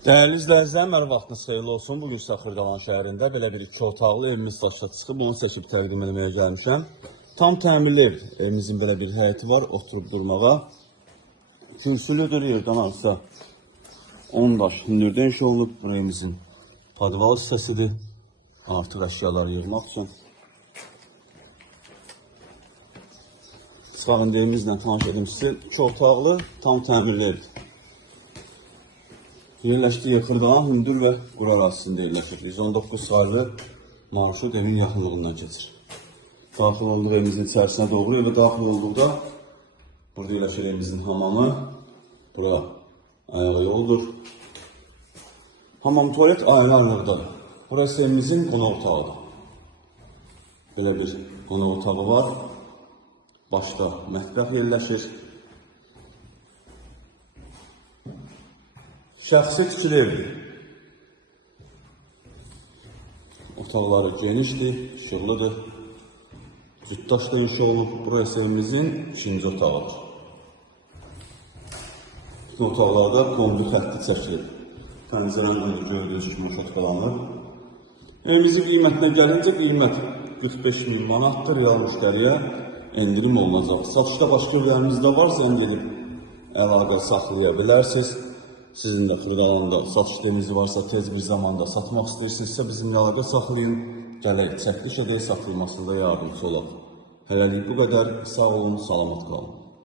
Değerli izləyicilər, hər vaxtınız xeyirli olsun. Bugün sizə Xırdalan şəhərində belə bir 2 otaqlı evimiz satışa çıxıb, onu seçib təqdim etməyə gəlmişəm. Tam təmirli ev. Evimizin belə bir həyəti var, oturub durmağa. Kürsülüdür, yerdən alsa 10 daş hündürdə inşa olunub. Bu evimizin podval hissəsidir. Artıq əşyaları yığmaq üçün. Çıxarın evimizlə tanış edim sizi. 2 otaqlı, tam təmirli ev. Yerləşdiyi Xırdalan, Hündür və Qura arasında yerləşir. 119 sayılı marşrut evin yaxınlığından keçir. Daxil olduğu evimizin içərisinə doğru evə daxil olduqda burada yerləşir evimizin hamamı. Bura ayağı yoldur. Hamam tuvalet ayrı-ayrılıqdadır. Burası evimizin qonaq otağıdır. Belə bir qonaq otağı var. Başda mətbəx yerləşir. Şəxsi kiçili evdir. Otaqları genişdir, işıqlıdır. Cütdaşda inşa olunub. Burası evimizin ikinci otağıdır. Bütün otaqlarda kombi xətti çəkilir. Pəncərənin gördüyünüz kimi uşaqdalanır. Evimizin qiymətinə gəlincə qiymət 45 min manatdır. Real müştəriyə endirim olunacaq. Satışda başqa evlərimiz də var, zəng edib əlaqə saxlaya bilərsiniz. Sizin də Xırdalanda satış denizi varsa, tez bir zamanda satmaq istəyirsinizsə bizimlə əlaqə saxlayın. Gələk çəkiliş edək, satılmasında yardımcı olaq. Hələlik bu qədər. Sağ olun, salamat qalın.